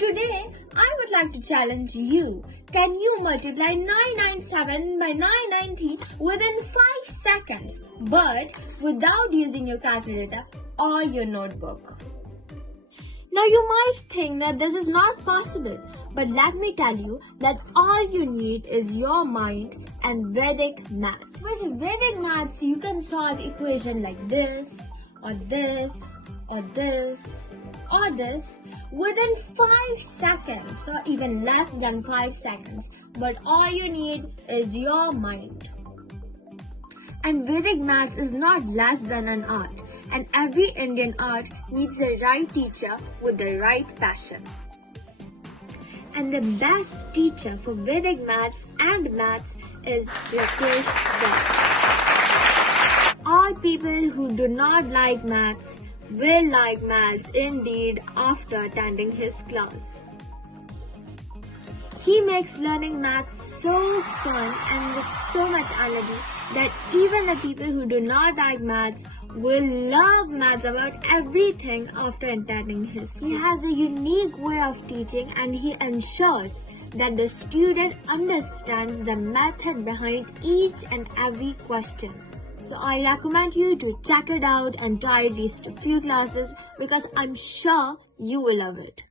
Today, I would like to challenge you. Can you multiply 997 by 993 within 5 seconds, but without using your calculator or your notebook? Now you might think that this is not possible, but let me tell you that all you need is your mind and Vedic maths. With Vedic maths, you can solve equations like this, or this, or this, or this within 5 seconds or even less than 5 seconds. But all you need is your mind. And Vedic maths is not less than an art. And every Indian art needs the right teacher with the right passion. And the best teacher for Vedic maths and maths is Quizrakesh sir. All people who do not like maths will like maths indeed after attending his class. He makes learning maths so fun and with so much energy that even the people who do not like maths will love maths about everything after attending his class. He has a unique way of teaching and he ensures that the student understands the method behind each and every question. So I recommend you to check it out and try at least a few classes because I'm sure you will love it.